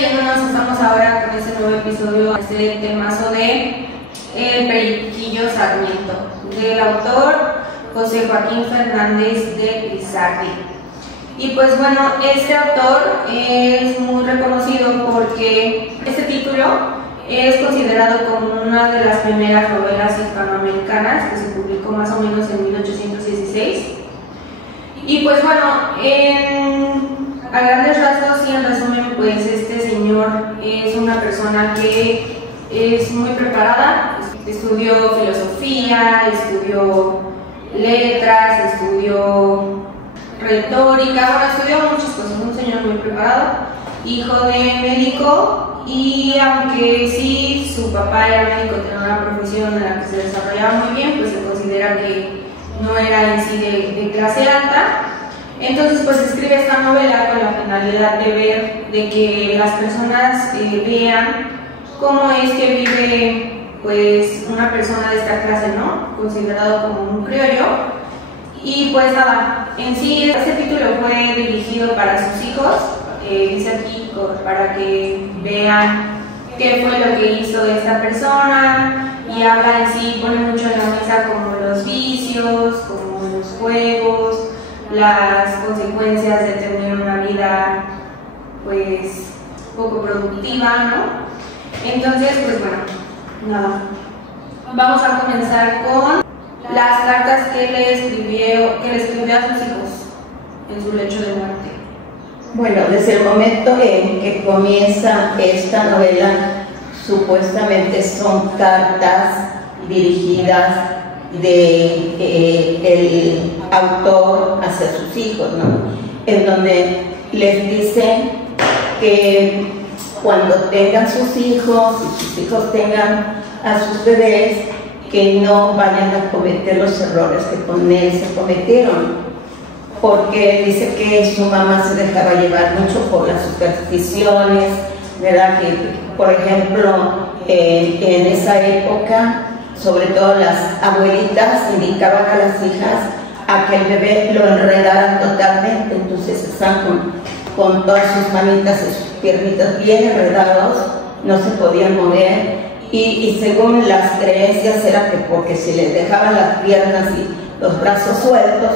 yéndonos, estamos ahora con este nuevo episodio, este temazo de El Periquillo Sarmiento, del autor José Joaquín Fernández de Lizardi. Y pues bueno, este autor es muy reconocido porque este título es considerado como una de las primeras novelas hispanoamericanas que se publicó más o menos en 1816. Y pues bueno, a grandes rasgos y en resumen, pues este señor es una persona que es muy preparada, estudió filosofía, estudió letras, estudió retórica, bueno, estudió muchas cosas, un señor muy preparado, hijo de médico, y aunque sí su papá era médico, tenía una profesión en la que se desarrollaba muy bien, pues se considera que no era en sí de clase alta. Entonces pues escribe esta novela con la finalidad de ver, de que las personas vean cómo es que vive pues una persona de esta clase, ¿no? Considerado como un criollo. Y pues nada, en sí este título fue dirigido para sus hijos, dice aquí para que vean qué fue lo que hizo esta persona, y habla en sí, pone mucho en la mesa como los vicios, como los juegos, las consecuencias de tener una vida pues poco productiva, ¿no? Entonces pues bueno, nada, vamos a comenzar con las cartas que le escribió a sus hijos en su lecho de muerte. Bueno, desde el momento en que comienza esta novela, supuestamente son cartas dirigidas del autor hacia sus hijos, ¿no? En donde les dice que cuando tengan sus hijos y sus hijos tengan a sus bebés, que no vayan a cometer los errores que con él se cometieron, porque dice que su mamá se dejaba llevar mucho por las supersticiones, ¿verdad? Que, por ejemplo, en esa época, sobre todo las abuelitas indicaban a las hijas a que el bebé lo enredaran totalmente, entonces están con todas sus manitas y sus piernitas bien enredados, no se podían mover. Y según las creencias era que porque si les dejaban las piernas y los brazos sueltos,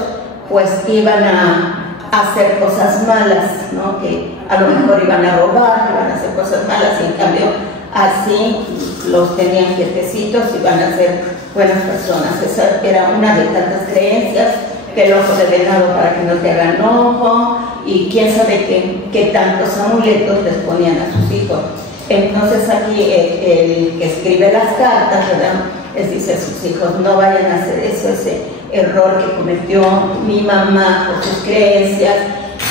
pues iban a hacer cosas malas, ¿no? Que a lo mejor iban a robar, iban a hacer cosas malas, y en cambio así los tenían quietecitos y iban a ser buenas personas. Esa era una de tantas creencias, que el ojo de venado para que no te hagan ojo, y quién sabe qué tantos amuletos les ponían a sus hijos. Entonces aquí el que escribe las cartas, ¿verdad?, les dice a sus hijos: no vayan a hacer eso, ese error que cometió mi mamá por sus creencias,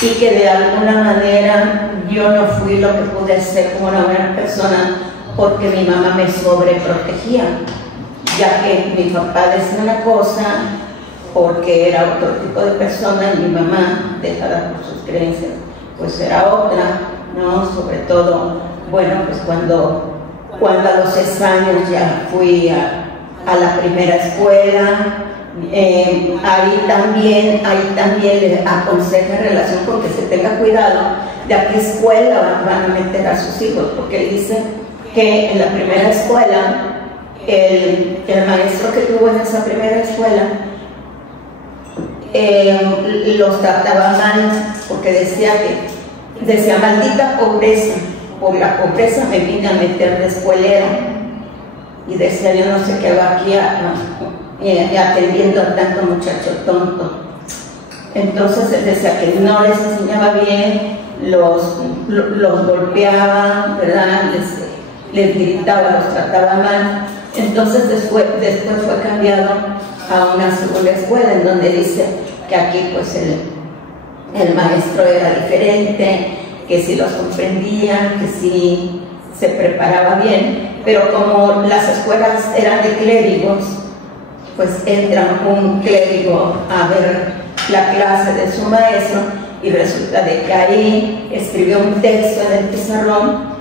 y que de alguna manera yo no fui lo que pude ser como una buena persona porque mi mamá me sobreprotegía, ya que mi papá decía una cosa porque era otro tipo de persona y mi mamá, dejada por sus creencias, pues era otra, ¿no? Sobre todo, bueno, pues cuando a los 6 años ya fui a la primera escuela, ahí también le aconseja en relación con que se tenga cuidado de a qué escuela van a meter a sus hijos, porque él dice que en la primera escuela, el maestro que tuvo en esa primera escuela los trataba mal, porque decía maldita pobreza, por la pobreza me vine a meter de escuelera, y decía yo no sé qué va aquí atendiendo a tanto muchacho tonto. Entonces él decía que no les enseñaba bien, los golpeaba, ¿verdad? Les gritaba, los trataba mal. Entonces después fue cambiado a una segunda escuela, en donde dice que aquí pues el maestro era diferente, que sí los comprendía, que sí se preparaba bien, pero como las escuelas eran de clérigos, pues entra un clérigo a ver la clase de su maestro, y resulta de que ahí escribió un texto en el pizarrón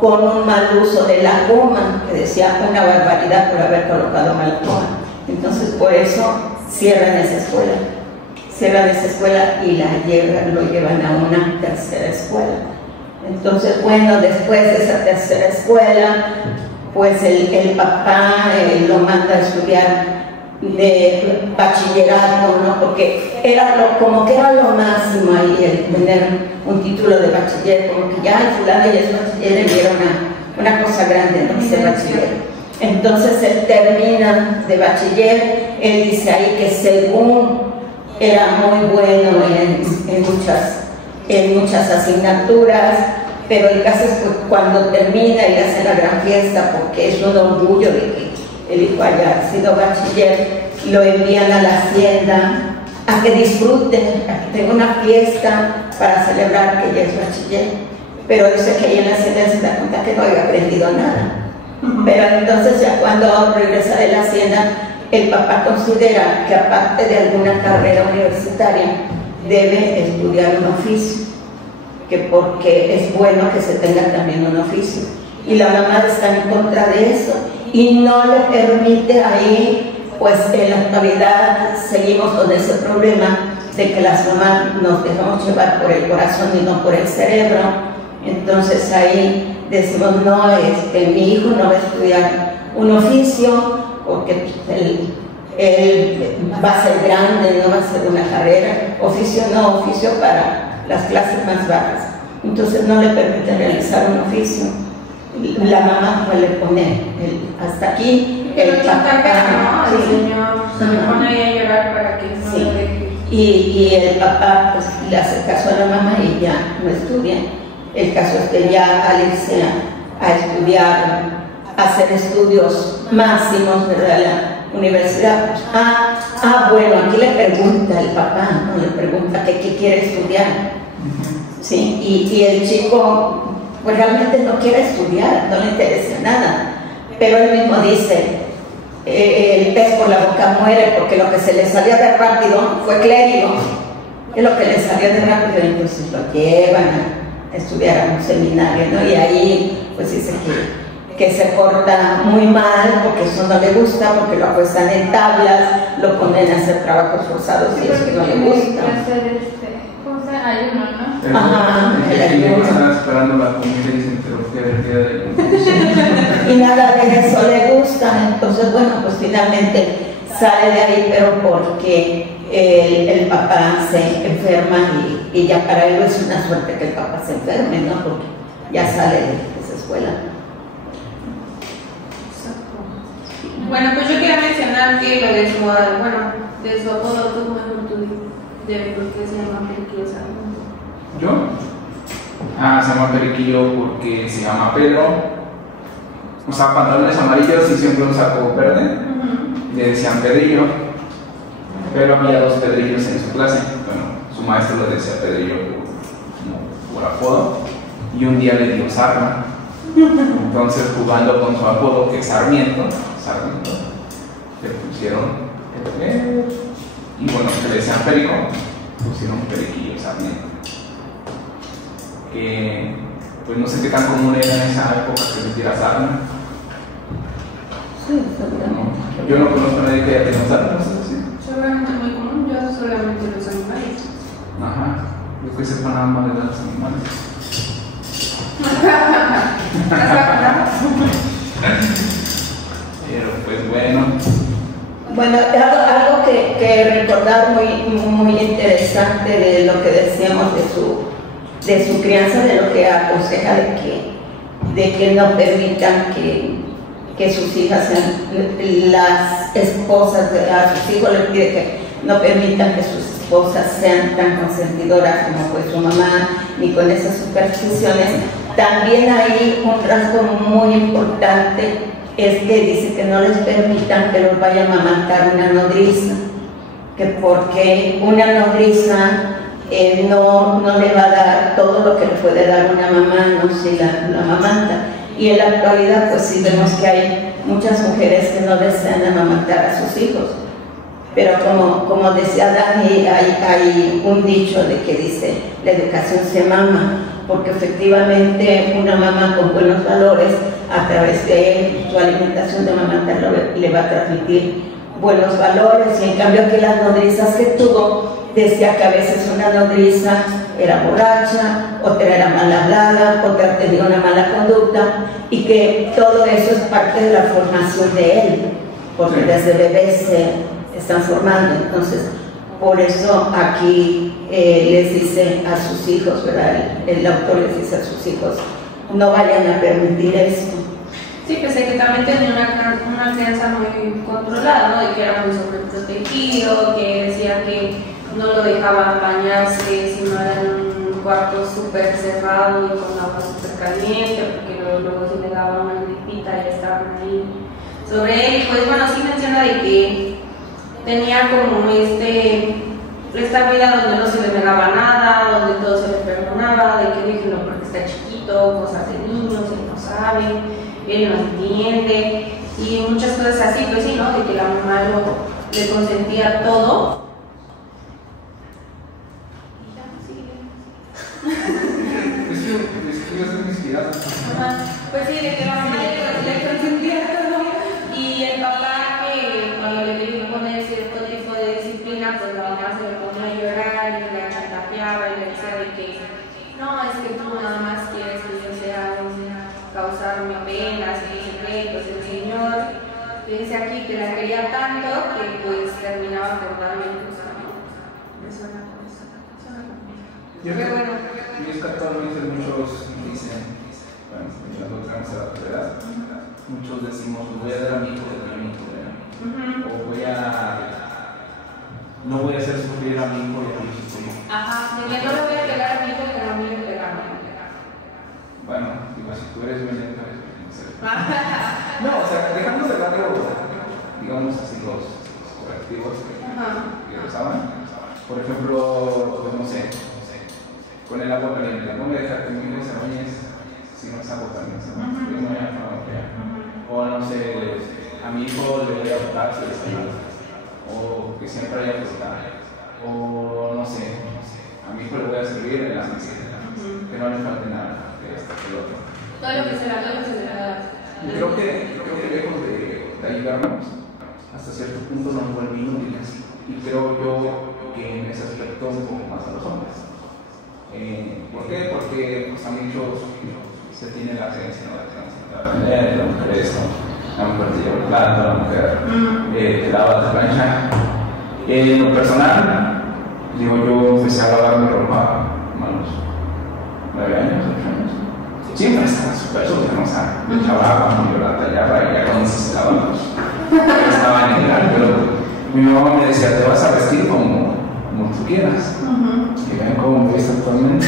con un mal uso de la coma, que decía una barbaridad por haber colocado mal coma. Entonces por eso cierran esa escuela y lo llevan a una tercera escuela. Entonces, bueno, después de esa tercera escuela, pues el papá lo manda a estudiar de bachillerato, ¿no? Porque era como que era lo máximo ahí el tener un título de bachiller, como que ya el fulano ya es bachiller y era una cosa grande, ¿no? Ser bachiller. Entonces él termina de bachiller, él dice ahí que según era muy bueno en muchas asignaturas, pero el caso es que cuando termina y hace la gran fiesta, porque es un orgullo de que el hijo haya sido bachiller, lo envían a la hacienda a que disfruten, a que tenga una fiesta para celebrar que ya es bachiller. Pero dice que ahí en la hacienda se da cuenta que no había aprendido nada. Pero entonces ya cuando regresa de la hacienda, el papá considera que aparte de alguna carrera universitaria, debe estudiar un oficio, que porque es bueno que se tenga también un oficio. Y la mamá está en contra de eso y no le permite ahí, pues en la actualidad seguimos con ese problema de que las mamás nos dejamos llevar por el corazón y no por el cerebro. Entonces ahí decimos, no, mi hijo no va a estudiar un oficio porque él va a ser grande, no va a ser una carrera, oficio no, oficio para las clases más bajas. Entonces no le permite realizar un oficio. La mamá pues, le pone hasta aquí el papá, ¿no? El señor se le pone ahí a llorar para que no sí. le deje. Y el papá pues, le hace caso a la mamá y ya no estudia. El caso es que ya al irse a estudiar, a hacer estudios máximos de la universidad, bueno, aquí le pregunta el papá, ¿no? Le pregunta qué quiere estudiar, ¿sí? Y el chico pues realmente no quiere estudiar, no le interesa nada, pero él mismo dice, el pez por la boca muere, porque lo que se le salió de rápido fue clérigo, es lo que le salió de rápido, y entonces lo llevan a estudiar a un seminario, ¿no? Y ahí pues dice que se corta muy mal, porque eso no le gusta, porque lo apuestan en tablas, lo ponen a hacer trabajos forzados y es que no le gusta. Ayuno, ¿no? Ajá, están esperando la comida y dicen, pero y nada de eso le gusta. Entonces, bueno, pues finalmente sale de ahí, pero porque el papá se enferma y ya para él es una suerte que el papá se enferme, ¿no? Porque ya sale de esa escuela. Bueno, pues yo quería mencionar que lo de su apodo, tú mejor tú de por qué se llama Periquillo Sarmiento. ¿Yo? Se llama Periquillo porque se llama Pedro. Usaba pantalones amarillos y siempre un saco verde. Le decían Pedrillo. Pero había dos Pedrillos en su clase. Bueno, su maestro le decía Pedrillo por apodo. Y un día le dio Sarma. Entonces, jugando con su apodo, que es Sarmiento, le pusieron el y bueno, que le decían Perico, pusieron Periquillo Sarmiento. Que pues no sé qué tan común era en esa época que le diera sarna. Sí, seguramente. Yo no conozco a nadie que haya tenido sarna, ¿no sé si? Seguramente muy común, yo solamente los animales. Ajá, yo que sepa nada más de los animales. Pero pues bueno. Bueno, algo que recordar muy interesante de lo que decíamos de su crianza, de lo que aconseja de que no permitan que sus hijas sean las esposas, a sus hijos les pide que no permitan que sus esposas sean tan consentidoras como fue su mamá, ni con esas supersticiones. También hay un rasgo muy importante, es que dice que no les permitan que los vaya a amamantar una nodriza, que porque una nodriza no le va a dar todo lo que le puede dar una mamá, no si la amamanta. Y en la actualidad pues sí vemos que hay muchas mujeres que no desean amamantar a sus hijos, pero como decía Dani, hay un dicho de que dice la educación se mama, porque efectivamente una mamá con buenos valores a través de su alimentación de amamantar le va a transmitir buenos valores. Y en cambio aquí las nodrizas que tuvo, decía que a veces una nodriza era borracha, otra era mal hablada, otra tenía una mala conducta, y que todo eso es parte de la formación de él, porque desde bebés se están formando. Entonces, por eso aquí les dice a sus hijos, ¿verdad? El autor les dice a sus hijos, no vayan a permitir esto. Sí, pensé que también tenía una crianza muy controlada, ¿no? De que era muy sobreprotegido, que decía que no lo dejaban bañarse si no era en un cuarto súper cerrado y con agua súper caliente, porque luego si le daban una gripita ya estaban ahí sobre él. Y pues bueno, sí menciona de que tenía como esta vida donde no se le negaba nada, donde todo se le perdonaba, de que dije no porque está chiquito, cosas de niños, él no sabe, él no entiende, y muchas cosas así, pues sí, ¿no? De que la mamá le consentía todo. Pues sí, de que la mamá le consentía todo, y el papá que cuando le quería poner cierto tipo de disciplina, pues la mamá se le ponía a llorar y la chantajeaba y le decía de que no, es que tú nada más quieres que yo sea causarme penas y secretos. El Señor le dice aquí que la quería tanto que pues terminaba por darle incluso, ¿no? Eso es una cosa. Yo creo que es que actualmente muchos dicen, bueno, nosotros tenemos a la edad, muchos decimos, voy a dar a mi hijo que tenga mi hijo, o no voy a hacer sufrir a mi hijo y a mi hijo. Ajá, de que no le voy a pegar a mi hijo que a mí me pegaron. Bueno, digo, si tú eres violento, eres violento. No, o sea, dejando de lado, digamos así, los correctivos que usaban. Por ejemplo, pues no sé, con el agua caliente, no me deja que mi hijo se bañe si no es agua caliente, o no sé, a mi hijo le voy a botar si es ayuda, o que siempre haya fruta, o no sé, a mi hijo le voy a servir en la mesa, que no le falte nada de esto, de lo otro. Todo lo que se da. Creo que lejos de ayudarnos, hasta cierto punto nos vuelve inútiles, y creo yo que en ese aspecto un poco más a los hombres. ¿Por qué? Porque pues, a muchos se tiene la creencia, ¿no? La mujer esto, la mujer te lleva el plato, la mujer te lava, te plancha. En lo personal, digo, yo empecé a lavar mi ropa a los 9 años, 8 años. Siempre estaba súper hermosa, le echaba agua, yo la tallaba y ya cuando se lavaba, pues, estaba en general, pero mi mamá me decía, te vas a vestir como tú quieras. Y vean cómo me ves actualmente.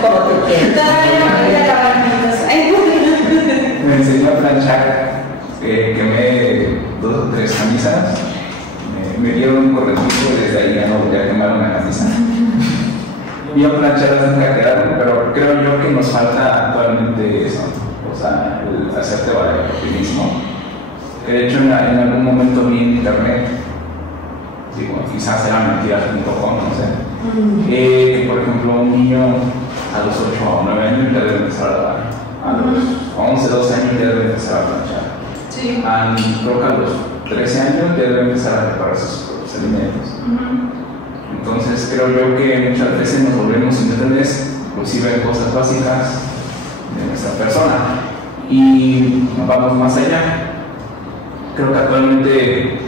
Como tú quieras. Me enseñó a planchar, quemé 2 o 3 camisas, me dieron un correctivo y desde ahí ya no volví a quemar una camisa. Y a planchar nunca quedaron, pero creo yo que nos falta actualmente eso, o sea, el hacerte valer por ti mismo. De hecho, en algún momento vi en internet, digo, quizás era mentiras.com, no sé, que por ejemplo un niño a los 8 o 9 años ya debe empezar a lavar, a los 11, 12 años ya debe empezar a planchar, sí. Creo que a los 13 años ya debe empezar a prepararse sus propios alimentos. Entonces creo yo que muchas veces nos volvemos inútiles, inclusive en cosas básicas de nuestra persona, y vamos más allá. Creo que actualmente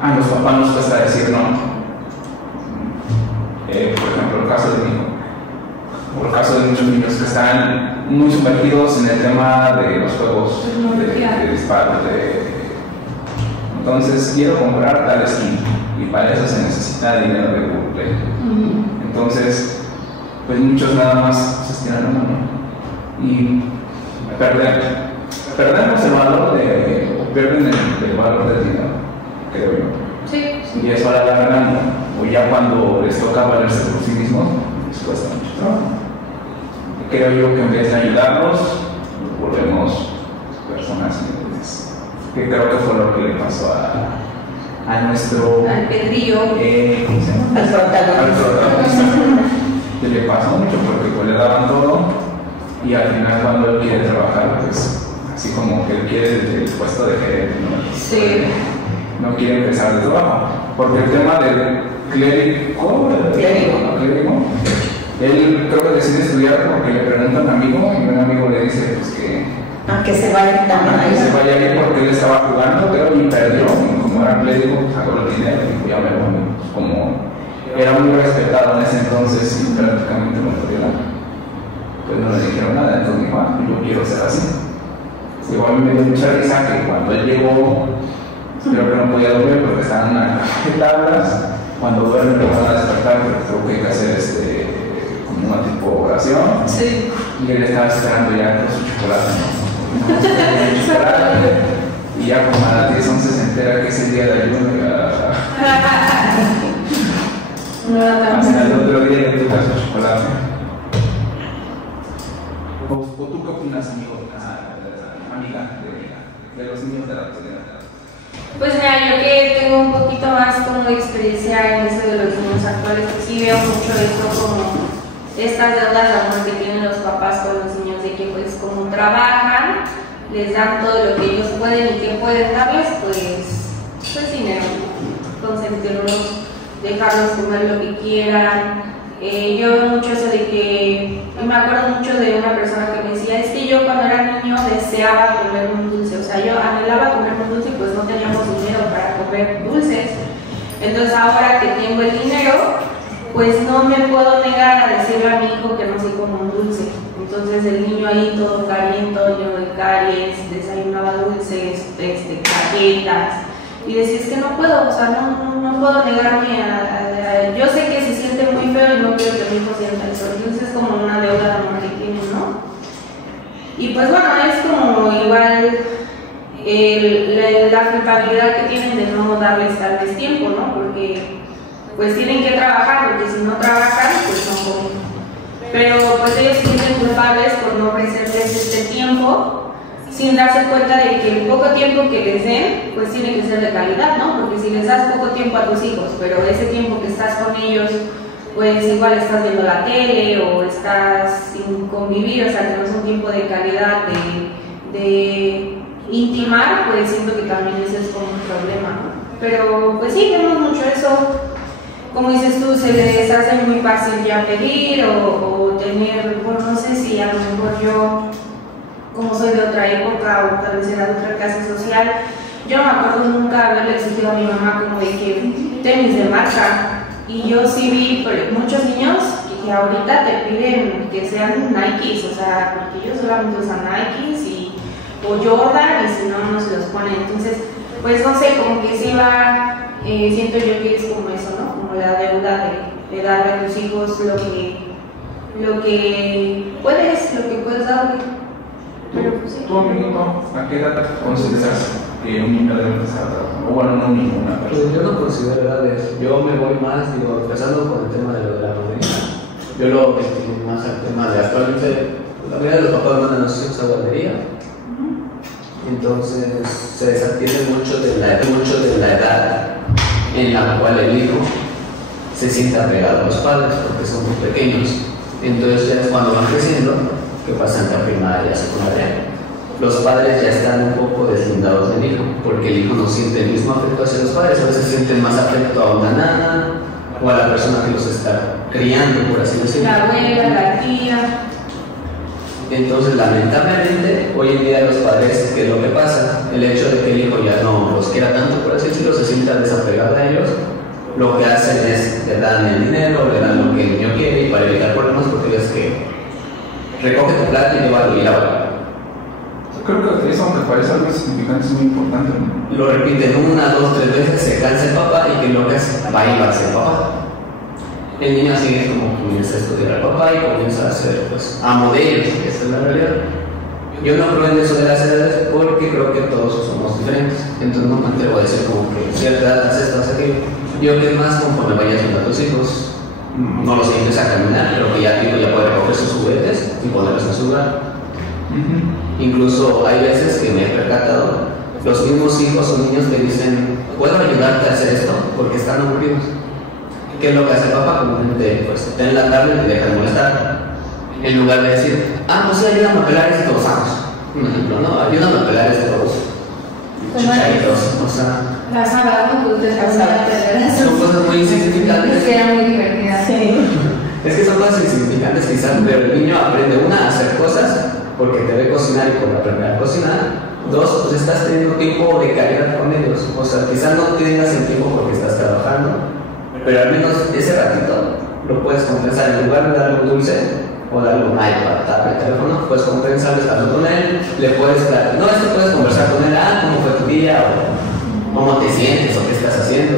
a los papás nos cuesta decir no. Por ejemplo, el caso de mi hijo, o el caso de muchos niños que están muy sumergidos en el tema de los juegos de disparo. Entonces, quiero comprar tal skin y para eso se necesita dinero de Google Play. Entonces, pues muchos nada más se estiran la mano y perdemos el valor pierden el valor del dinero, creo yo. Sí. Y eso a la larga, o ya cuando les toca valerse por sí mismos, les cuesta mucho trabajo. Creo yo que en vez de ayudarnos, nos volvemos personas inútiles. Que creo que fue lo que le pasó a nuestro... Al Pedrillo. ¿Cómo se llama? Al protagonista. Que le pasó mucho porque pues, le daban todo y al final cuando él quiere trabajar, pues así como que él quiere el puesto de gerente, ¿no? Sí. No quiere empezar de trabajo. Porque el tema clérigo. Él creo que decide estudiar porque le pregunta a un amigo y un amigo le dice pues que se vaya también. Que se vaya ahí porque él estaba jugando, pero y perdió. Como era clérigo, sacó el dinero y ya me voy. Como era muy respetado en ese entonces y prácticamente no podía nada. Pues no le dijeron nada, entonces dijo, yo quiero ser así. Igual me dio mucha risa que cuando él llegó, creo que no podía dormir porque estaban en una caja de tablas. Cuando duerme lo van a despertar, pero creo que hay que hacer como una tipo oración. Sí. Y él estaba esperando ya con su chocolate, y ya como a las 10, 11 se entera que es el día de ayuno. Hasta el otro día le toca su chocolate. ¿O tú qué opinas, amigo, amiga, de los niños de la actualidad? Pues mira, yo que tengo un poquito más como experiencia en eso de los niños actuales, pues sí veo mucho esto como estas deudas de amor que tienen los papás con los niños, de que pues como trabajan, les dan todo lo que ellos pueden y que pueden darles, pues dinero, consentirlos, dejarlos comer lo que quieran. Yo veo mucho eso de que, y me acuerdo mucho de una persona que me decía, es que yo cuando era niño deseaba comer un dulce, o sea, yo anhelaba comer un dulce y pues no teníamos dinero para comer dulces. Entonces ahora que tengo el dinero, pues no me puedo negar a decirle a mi hijo que no se coma un dulce. Entonces el niño ahí todo caliente, lleno de caries, desayunaba dulces, galletas, y decía, es que no puedo, o sea, no puedo negarme yo sé que se siente muy feo y no quiero que mi hijo sienta eso. Entonces es como una deuda de amor que tienen, ¿no? Y pues bueno, es como igual la culpabilidad que tienen de no darles tal vez tiempo, ¿no? Porque pues tienen que trabajar, porque si no trabajan, pues no comen. Pero pues ellos se sienten culpables por no ofrecerles este tiempo, sin darse cuenta de que el poco tiempo que les den, pues tiene que ser de calidad, ¿no? Porque si les das poco tiempo a tus hijos, pero ese tiempo que estás con ellos, pues igual estás viendo la tele o estás sin convivir, o sea, que no es un tiempo de calidad, de intimar, pues siento que también ese es como un problema, ¿no? Pero pues sí, vemos mucho eso. Como dices tú, se les hace muy fácil ya pedir o tener, bueno, no sé si a lo mejor yo, como soy de otra época o tal vez era de otra clase social, yo no me acuerdo nunca haberle exigido a mi mamá como de que tenis de marca. Y yo sí vi muchos niños que ahorita te piden que sean Nikes, o sea, porque ellos solamente usan Nikes o Jordan y si no, no se los ponen. Entonces, pues no sé, como que sí va, siento yo que es como eso, ¿no? Como la deuda de darle a tus hijos lo que puedes darle. Pero pues sí. ¿Tú, amiguito, a qué edad consideras que un niño debe empezar a trabajar? O bueno, no un niño, una persona. Pues yo no considero edades. Yo me voy más, empezando con el tema de lo de la guardería. Yo lo vestí más al tema de actualmente, la mayoría de los papás mandan a los hijos a guardería. Entonces se desatiende mucho de la edad en la cual el hijo se siente apegado a los padres porque son muy pequeños. Entonces ya es cuando van creciendo que pasan a primaria, secundaria. Los padres ya están un poco deslindados del hijo porque el hijo no siente el mismo afecto hacia los padres, a veces sienten más afecto a una nana o a la persona que los está criando, por así decirlo. La abuela, la tía. Entonces, lamentablemente, hoy en día los padres, ¿qué es lo que pasa? El hecho de que el hijo ya no los quiera tanto, por así decirlo, se sienta desapegado a ellos, lo que hacen es le dan el dinero, le dan lo que el niño quiere y para evitar problemas, porque ves que recoge tu plata y llévalo y lávalo. Creo que eso, aunque parece algo insignificante, es muy importante, ¿no? Lo repiten 1, 2, 3 veces, se cansa el papá y que lo que hace, va y va a ser papá. El niño así es como comienza a estudiar al papá y comienza a ser, pues, amo de ellos, esa es la realidad. Yo no creo en eso de las edades porque creo que todos somos diferentes, entonces no me atrevo a decir como que cierta edad haces esto, haces aquello. Yo que más conforme vayas viendo a tus hijos, no los ayudes a caminar, pero que ya ya puede recoger sus juguetes y ponerlos en su lugar. Incluso hay veces que me he percatado, los mismos hijos o niños que dicen, ¿puedo ayudarte a hacer esto? Porque están aburridos. ¿Qué es lo que hace el papá? Comúnmente, pues, ten la tablet y deja de molestar. En lugar de decir, pues sí, ayúdame a pelar estos amos. Un ejemplo, ¿no? Ayúdame a pelar estos chucharitos. O sea, Las habas, ¿no? Que ustedes Las pasan a habas. perder. Son cosas muy insignificantes. Que eran muy divertidas. Sí. Es que son cosas insignificantes quizás, pero el niño aprende una a hacer cosas porque te ve cocinar y por aprender a cocinar. Dos, pues estás teniendo tiempo de calidad con ellos. O sea, quizás no tengas el tiempo porque estás trabajando, pero al menos ese ratito lo puedes compensar. En lugar de darle un dulce o darle un iPad, tablet, teléfono, puedes compensar estando con él, le puedes dar, no, es que puedes conversar con él, cómo fue tu día, o cómo te sientes, o qué estás haciendo,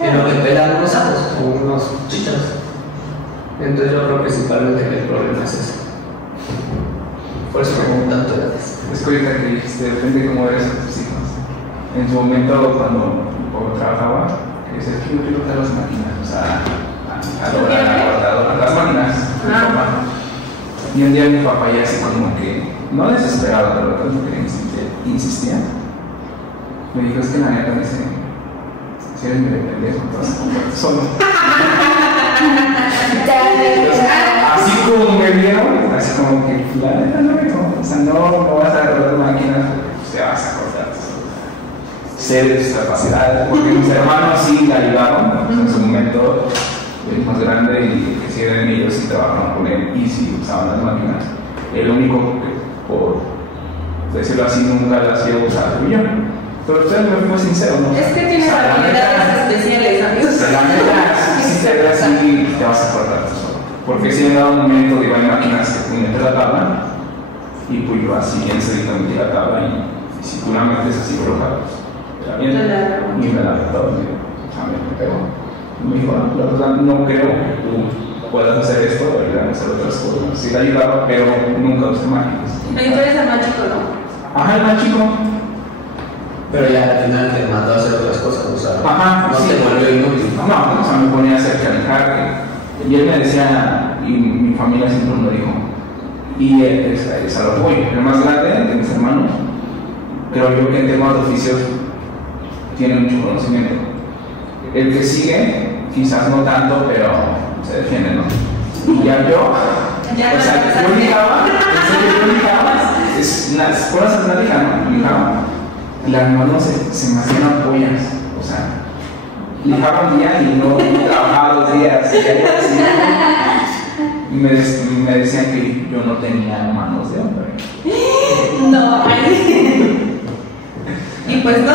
en lo que pelan unos ajos, o unos chícharos. Entonces yo creo que principalmente el problema es ese. Por eso me pongo tanto gratis. Es que ahorita que dijiste, depende de cómo eres a tus hijos. En su momento, cuando trabajaba, decía que yo quiero usar las máquinas, o sea, a las máquinas de mi papá. Y un día mi papá ya así como que, no desesperado, pero como que insistía. Me dijo, es que la neta me dice, si eres medio pendejo, entonces comparte solo. Así como me vieron, así como que la neta no me o sea, no vas a agarrar máquinas, pues te vas a cortar sé de sus capacidades, porque mis hermanos sí le ayudaron, o sea, en su momento el más grande y que siguen ellos sí trabajaron con él y sí usaban las máquinas. El único que, por decirlo así, nunca las iba a usar fui yo. Pero ustedes me fuimos sinceros, ¿no? Es que tienes habilidades especiales, amigos. La neta, si te ves así, te vas a acordar de eso. Porque si en dado un momento digo, hay máquinas que pueden meter la tabla y pues yo así enseguida metí la tabla y si tú la metes así floja, pues era bien. Y me la todo, también me pegó. Me dijo, la verdad no creo que tú puedas hacer esto, deberían hacer otras cosas. Sí la ayudaba, pero nunca usé máquinas. Pero tú eres el más chico, ¿no? Ajá, el más chico. Pero ya al final te mandó a hacer otras cosas, o sea, Ajá, no sí. te volvió inútil. No, o sea, me ponía a hacer calijar. Y él me decía, y mi familia siempre me dijo, y es a lo voy, el más grande de mis hermanos, creo yo que en temas de oficios tiene mucho conocimiento. El que sigue, quizás no tanto, pero se defiende, ¿no? Y ya yo, o sea, yo ligaba, las cosas no ligaba, y las manos se me hacían ampollas, o sea, lijaba un día y no trabajaba 2 días, y me decían que yo no tenía manos de hombre. No, y pues no,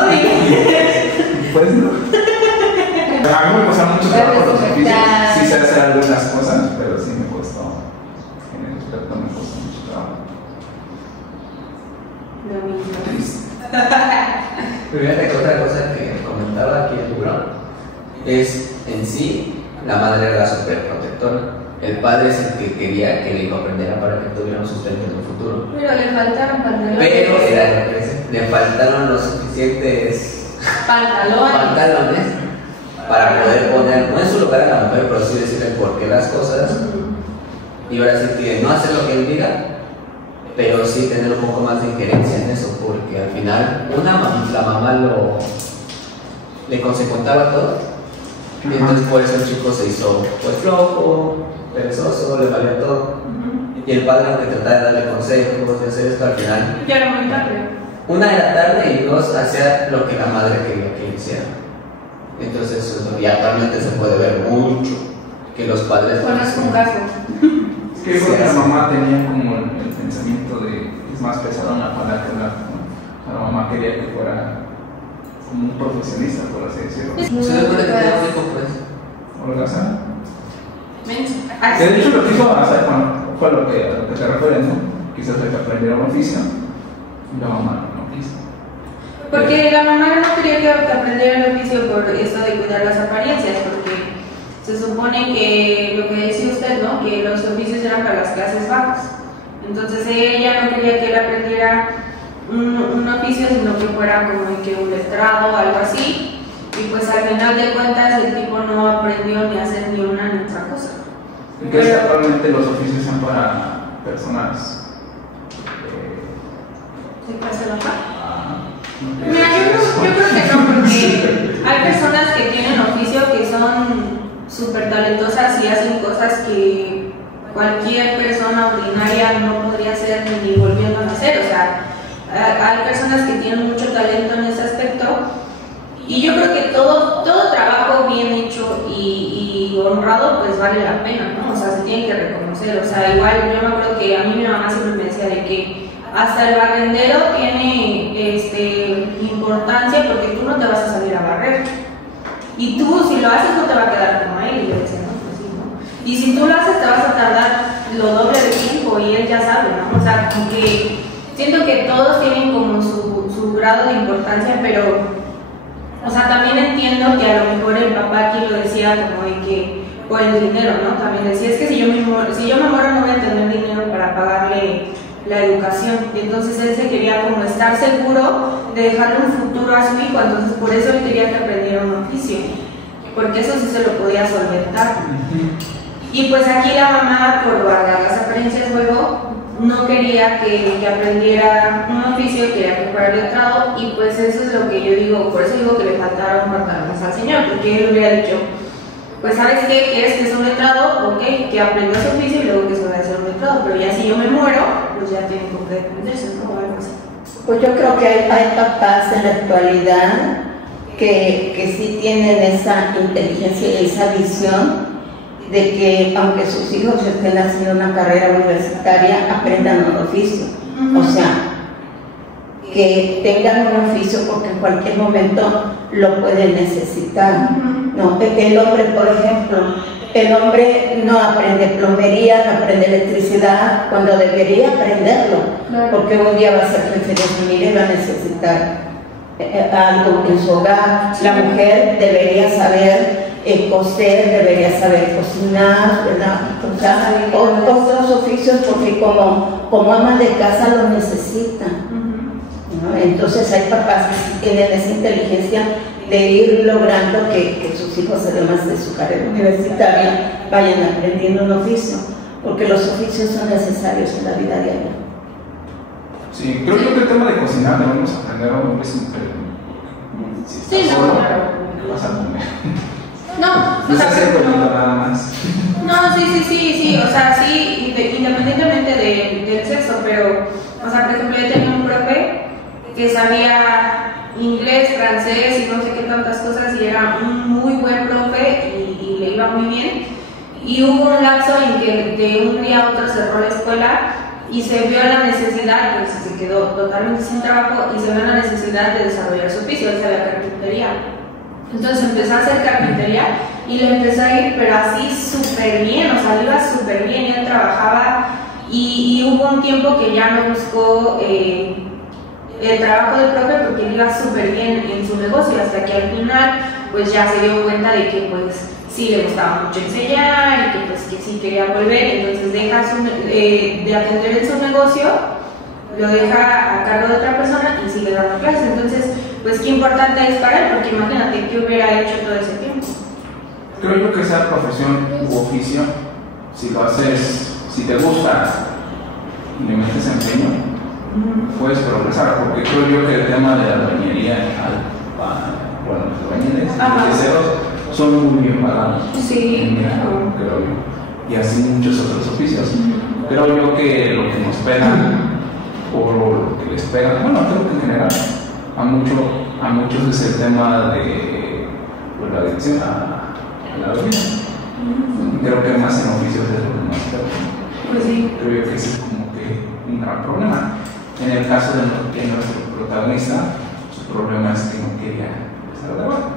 Pues no. A mí me costó mucho trabajo los oficios. Sí sé hacer algunas cosas, pero sí me costó. En el aspecto me costó mucho trabajo. Triste. Pero fíjate que otra cosa que comentaba aquí el libro es en sí, la madre era la superprotectora. El padre es el que quería que el hijo aprendiera para que tuviera un sustento en el futuro. Pero le faltaron pantalones. Pero era lo que decía, le faltaron los suficientes pantalones para poder poner, no en su lugar a la mujer, pero sí decirle por qué las cosas. Y ahora sí que no hacer lo que él diga, pero sí tener un poco más de injerencia en eso, porque al final la mamá le consecuentaba todo, y entonces por eso el chico se hizo pues flojo, perezoso, le valía todo. Y el padre, aunque trataba de darle consejos, de hacer esto, al final Ya era muy tarde. una era tarde y 2 hacía lo que la madre quería que hiciera. Entonces, y actualmente se puede ver mucho que los padres. Pones un caso. Es que yo creo que la mamá tenía como el pensamiento de es más pesada una pala que una. ¿No? La mamá quería que fuera como un profesionista, por así decirlo. Se da cuenta que tenía un hijo, pues. ¿Holgazán? De hecho, lo que hizo hacer, bueno, fue a lo que te refieres, ¿no? Quizás hay que aprender un oficio y la mamá no quiso. Porque la mamá no quería que aprendiera el oficio por eso de cuidar las apariencias, porque se supone que lo que decía usted, ¿no? Que los oficios eran para las clases bajas. Entonces ella no quería que él aprendiera un oficio, sino que fuera como que un letrado o algo así. Y pues al final de cuentas el tipo no aprendió ni a hacer ni una ni otra cosa. ¿Y crees que actualmente los oficios sean para personas ¿De clase baja? Mira, yo creo que no, porque hay personas que tienen oficio que son súper talentosas y hacen cosas que cualquier persona ordinaria no podría hacer ni volviendo a hacer. O sea, hay personas que tienen mucho talento en ese aspecto Y yo creo que todo trabajo bien hecho y honrado pues vale la pena, ¿no? O sea, se tiene que reconocer. O sea, igual yo me acuerdo que a mí mi mamá siempre me decía de que hasta el barrendero tiene importancia porque tú no te vas a salir a barrer. Y tú, si lo haces, no te va a quedar como él. Y yo decía, no, pues sí, ¿no? Y si tú lo haces, te vas a tardar lo doble de tiempo y él ya sabe, ¿no? O sea, como que siento que todos tienen como su grado de importancia, pero, o sea, también entiendo que a lo mejor el papá aquí lo decía como de que por el dinero, ¿no? También decía, es que si yo me muero no voy a tener dinero para pagarle la educación. Y entonces él se quería como estar seguro de dejarle un futuro a su hijo, entonces por eso él quería que aprendiera un oficio, porque eso sí se lo podía solventar. Y pues aquí la mamá, por guardar las apariencias luego, no quería que aprendiera un oficio, quería que fuera letrado, y pues eso es lo que yo digo, por eso digo que le faltaron pantalones al señor, porque él hubiera dicho, pues ¿sabes qué? ¿Quieres que sea un letrado? Ok, que aprenda su oficio y luego que se vaya a ser un letrado, pero ya si yo me muero, pues ya tienen que defenderse, ¿no? Algo así. Pues yo creo que hay papás en la actualidad que sí tienen esa inteligencia y esa visión de que aunque sus hijos estén haciendo una carrera universitaria, aprendan un oficio. O sea, que tengan un oficio porque en cualquier momento lo pueden necesitar. No, el hombre, por ejemplo, el hombre no aprende plomería, no aprende electricidad cuando debería aprenderlo, porque un día va a ser jefe de familia y va a necesitar algo en su hogar. La mujer debería saber coser, debería saber cocinar, ¿verdad? O sea, otros oficios porque como ama de casa lo necesitan. ¿No? Entonces hay papás que tienen esa inteligencia de ir logrando que sus hijos, además de su carrera universitaria, vayan aprendiendo un oficio, porque los oficios son necesarios en la vida diaria. Sí, creo que el tema de cocinar debemos aprender a un hombre sin si estás solo, ¿qué vas a comer? No, o sea, nada más. No, sí, o sea, sí, independientemente del sexo, pero, o sea, por ejemplo, yo tenía un profe que sabía inglés, francés y no sé qué tantas cosas y era un muy buen profe y le iba muy bien. Y hubo un lapso en que de un día a otro cerró la escuela y se vio la necesidad, pues se quedó totalmente sin trabajo y se vio la necesidad de desarrollar su oficio, él sabía carpintería. Entonces empezó a hacer carpintería y le empezó a ir, pero así súper bien, o sea, le iba súper bien, él trabajaba y hubo un tiempo que ya no buscó el trabajo de profe porque le iba súper bien en su negocio, hasta que al final pues ya se dio cuenta de que pues sí le gustaba mucho enseñar y que pues que sí quería volver, entonces deja de atender en su negocio, lo deja a cargo de otra persona y sigue dando clases. Entonces pues qué importante es para él, porque imagínate qué hubiera hecho todo ese tiempo. Creo yo que sea profesión u oficio, si lo haces, si te gusta y le metes empeño, puedes progresar, porque creo yo que el tema de la albañilería, bueno, los albañiles, los meseros, son muy bien pagados. Sí, creo yo. Y así muchos otros oficios. Creo yo que lo que nos pegan, o lo que les pegan, bueno, creo que en general, a muchos es el tema de la adicción a la bebida. Creo que más en oficios es lo que más pega. Pues sí. Creo yo que ese es como que un gran problema. En el caso de nuestro protagonista, su problema es que no quería estar de abajo.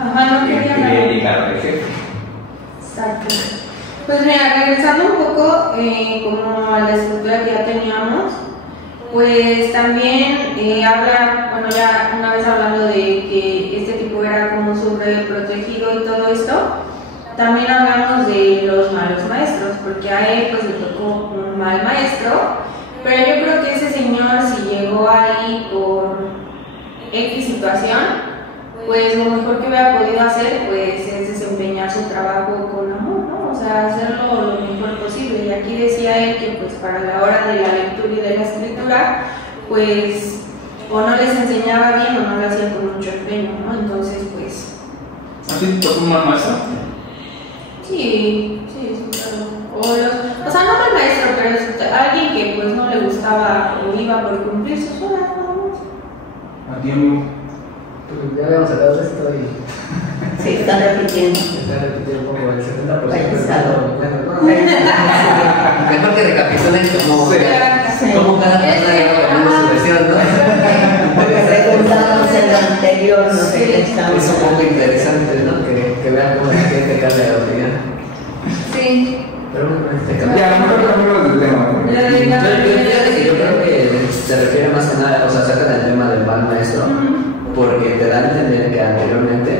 Ajá, no quería llegar de jefe. Exacto. Pues mira, regresando un poco como a la estructura que ya teníamos, pues también habla, bueno, ya una vez hablando de que este tipo era como sobreprotegido y todo esto, también hablamos de los malos maestros, porque a él pues le tocó un mal maestro, pero yo creo que ese señor, si llegó ahí por X situación, pues lo mejor que hubiera podido hacer pues es desempeñar su trabajo con amor, ¿no? O sea, hacerlo lo mejor posible. Y aquí decía él que pues para la hora de la lectura y de la escritura, pues o no les enseñaba bien o no lo hacían con mucho empeño, ¿no? Entonces pues... ¿A ti te tocó un mal maestro? Sí, claro. O sea, no mal maestro, pero es alguien que pues no le gustaba o iba por cumplir sus horas, ¿no? ¿A ti, amigo? Pues ya habíamos hablado de esto y Sí, están repitiendo. está repitiendo un poco el 70%. Bueno, Mejor que recapitulen como Sí. como cada persona lleva cambiando su versión, ¿no? Porque preguntamos en lo anterior, no sé qué Es estamos un poco interesante, ¿no? Que vean cómo la gente cambia de opinión. Sí. Pero bueno, este cambia. Ya, mejor cambiamos de tema. Yo creo que se refiere más que nada, o sea, sacan el tema del mal maestro, porque te dan a entender que anteriormente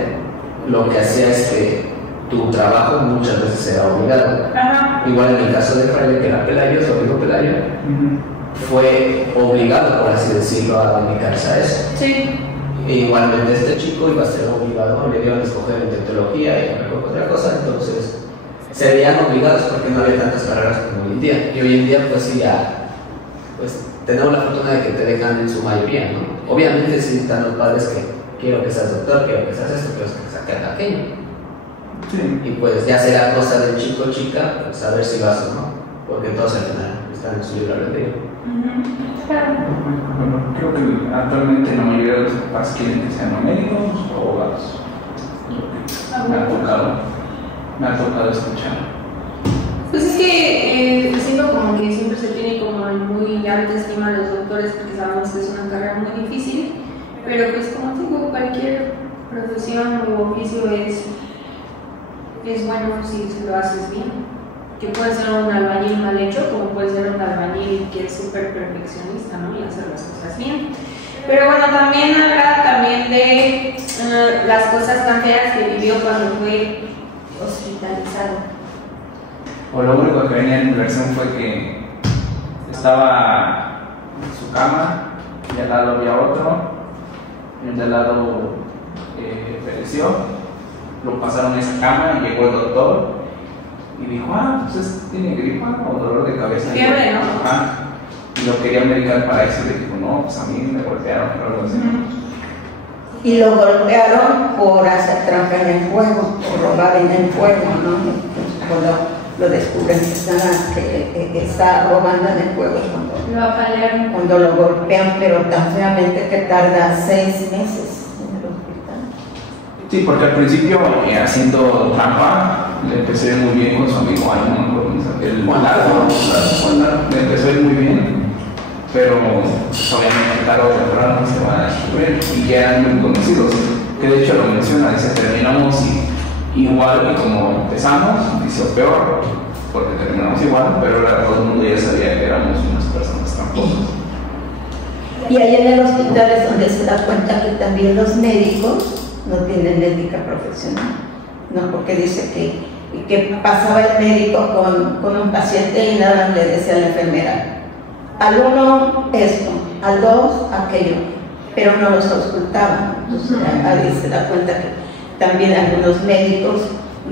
lo que hacía es que tu trabajo muchas veces era obligado. Ajá. Igual en el caso de Fraile, que era Pelayo, su amigo Pelayo, fue obligado, por así decirlo, a dedicarse a eso. Sí. E igualmente este chico iba a ser obligado, le dieron a escoger entre teología y a otra cosa, entonces se veían obligados porque no había tantas carreras como hoy en día. Y hoy en día pues sí ya, pues tenemos la fortuna de que te dejan en su mayoría, ¿no? Obviamente sí están los padres que quiero que seas doctor, quiero que seas esto, quiero que seas aquello. Sí. Y pues ya será cosa del chico o chica, pues saber si vas o no, porque todos al final están en su libre albedrío. Bueno, creo que actualmente la mayoría de los papás quieren que sean médicos o abogados. Es lo que me ha tocado escuchar. Pues es que siento como que siempre se tiene como en muy alta estima a los doctores porque sabemos que es una carrera muy difícil, pero pues como digo, cualquier profesión o oficio es bueno si lo haces bien. Que puede ser un albañil mal hecho, como puede ser un albañil que es súper perfeccionista, ¿no? Y hacer las cosas bien. Pero bueno, también habla también de las cosas tan feas que vivió cuando fue hospitalizado. O lo único que venía en mi versión fue que estaba en su cama y al lado había otro, y el de al lado pereció, lo pasaron a esa cama y llegó el doctor y dijo, pues tiene gripa o dolor de cabeza. Fiebre, ¿no? Y lo quería medicar para eso y le dijo, no, pues a mí me golpearon o algo así. Y lo golpearon por hacer trampa en el fuego, por robar en el fuego, ¿no? Entonces, cuando lo descubren que está robando en el fuego es cuando lo golpean, pero tan feamente que tarda 6 meses en el hospital. Sí, porque al principio haciendo trampa le empezó a ir muy bien con su amigo, el Juan, le empezó a ir muy bien, pero pues, obviamente tarde o temprano se van a descubrir y ya eran muy conocidos, que de hecho lo menciona, dice terminamos igual que como empezamos, dice o peor, porque terminamos igual, pero ahora todo el mundo ya sabía que éramos unas personas tramposas. Y ahí en el hospital es donde se da cuenta que también los médicos no tienen ética profesional, ¿no? Porque dice que pasaba el médico con un paciente y nada le decía a la enfermera, al 1 esto, al 2 aquello, pero no los auscultaban. Entonces ahí se da cuenta que también algunos médicos